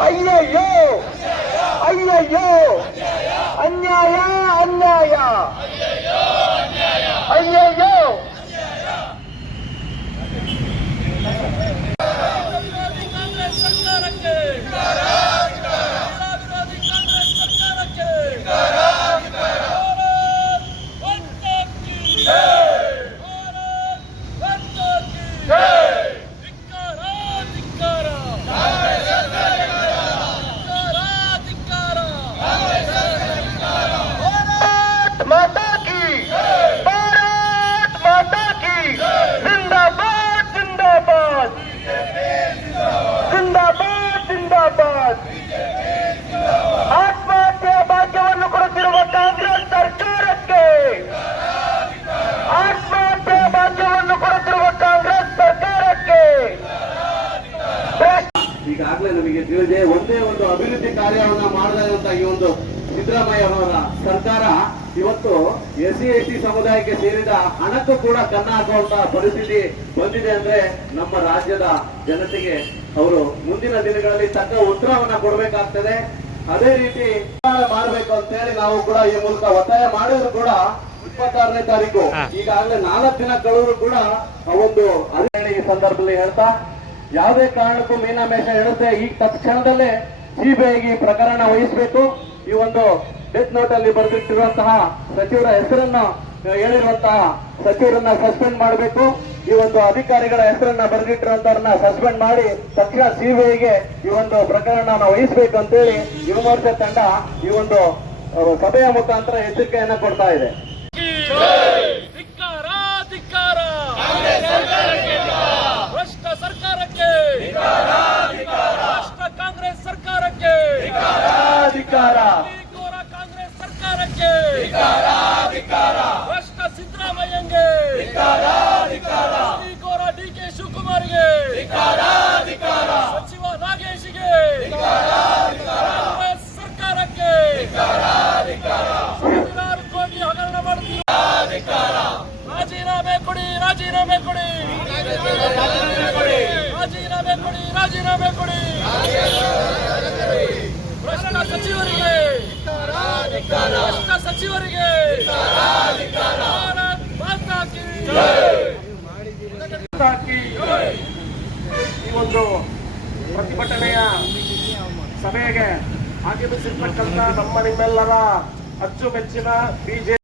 ಅಯ್ಯಯ್ಯೋ ಅಯ್ಯಯ್ಯೋ. ಅನ್ಯಾಯ ಅನ್ಯಾಯ. ಅಯ್ಯಯ್ಯೋ. ಸರ್ಕಾರಕ್ಕೆ. ಈಗಾಗಲೇ ನಮಗೆ ತಿಳಿದೆ ಒಂದೇ ಒಂದು ಅಭಿವೃದ್ಧಿ ಕಾರ್ಯವನ್ನ ಮಾಡದಂತ ಈ ಒಂದು ಸಿದ್ದರಾಮಯ್ಯ ಅವರ ಸರ್ಕಾರ. ಇವತ್ತು ಎಸ್ ಸಿ ಎಸ್ ಟಿ ಸಮುದಾಯಕ್ಕೆ ಸೇರಿದ ಹಣಕ್ಕೂ ಕೂಡ ಕನ್ನ ಹಾಕುವಂತ ಪರಿಸ್ಥಿತಿ ಬಂದಿದೆ ಅಂದ್ರೆ ನಮ್ಮ ರಾಜ್ಯದ ಜನತೆಗೆ ಅವರು ಮುಂದಿನ ದಿನಗಳಲ್ಲಿ ತಕ್ಕ ಉತ್ತರವನ್ನ ಕೊಡಬೇಕಾಗ್ತದೆ. ಅದೇ ರೀತಿ ಮಾಡಬೇಕು ಅಂತ ಹೇಳಿ ನಾವು ಕೂಡ ಈ ಮೂಲಕ ಒತ್ತಾಯ ಮಾಡಿದ್ರು ಕೂಡ ಇಪ್ಪತ್ತಾರನೇ ತಾರೀಕು. ಈಗಾಗಲೇ ನಾಲ್ಕು ದಿನ ಕಳೆದ್ರು ಕೂಡ ಆ ಒಂದು ಅದೇ ಈ ಸಂದರ್ಭದಲ್ಲಿ ಹೇಳ್ತಾ ಯಾವುದೇ ಕಾರಣಕ್ಕೂ ಮೀನಾಮೇಷ ಹೇಳುತ್ತೆ. ಈ ತಕ್ಷಣದಲ್ಲೇ ಸಿಬಿಐಗೆ ಪ್ರಕರಣ ವಹಿಸಬೇಕು. ಈ ಒಂದು ಡೆತ್ ನೋಟ್ ಅಲ್ಲಿ ಬರೆದಿಟ್ಟಿರುವಂತಹ ಸಚಿವರ ಹೆಸರನ್ನ ಹೇಳಿರುವಂತಹ ಸಚಿವರನ್ನ ಸಸ್ಪೆಂಡ್ ಮಾಡಬೇಕು. ಈ ಒಂದು ಅಧಿಕಾರಿಗಳ ಹೆಸರನ್ನ ಬರೆದಿಟ್ಟಿರುವಂತವ್ರನ್ನ ಸಸ್ಪೆಂಡ್ ಮಾಡಿ ತಕ್ಷಣ ಸಿಬಿಐಗೆ ಈ ಒಂದು ಪ್ರಕರಣ ವಹಿಸಬೇಕು ಅಂತೇಳಿ ಯುವ ಮೋರ್ಚಾ ತಂಡ ಈ ಒಂದು ಸಭೆಯ ಮುಖಾಂತರ ಎಚ್ಚರಿಕೆಯನ್ನ ಕೊಡ್ತಾ ಇದೆ ಧಿಕ್ಕಾರ ಧಿಕ್ಕಾರ ಭ್ರಷ್ಟ ಸರ್ಕಾರಕ್ಕೆ ಭ್ರಷ್ಟ ಕಾಂಗ್ರೆಸ್ ಸರ್ಕಾರಕ್ಕೆ ಘೋರ ಕಾಂಗ್ರೆಸ್ ಸರ್ಕಾರಕ್ಕೆ. ಭ್ರಷ್ಟ ಸಿದ್ದರಾಮಯ್ಯಂಗೆ. ಘೋರ ಡಿ ಕೆ ಶಿವಕುಮಾರ್ಗೆ. ಸಚಿವ ನಾಗೇಶ್ಗೆ. ಕಾಂಗ್ರೆಸ್ ಸರ್ಕಾರಕ್ಕೆ. ಸಾವಿರಾರು ಕೋಟಿ ಹಗರಣ ಮಾಡುತ್ತೀವಿ ರಾಜೀನಾಮೆ ಕೊಡಿ. ರಾಜೀನಾಮೆ ಕೊಡಿ. ರಾಜೀನಾಮೆ ಕೊಡಿ ರಾಜೀನಾಮೆ ಕೊಡಿ. ಈ ಒಂದು ಪ್ರತಿಭಟನೆಯ ಸಭೆಗೆ ಆಗಮಿಸಿರ್ತಕ್ಕಂಥ ನಮ್ಮ ನಿಮ್ಮೆಲ್ಲರ ಅಚ್ಚುಮೆಚ್ಚಿನ ಬಿಜೆಪಿ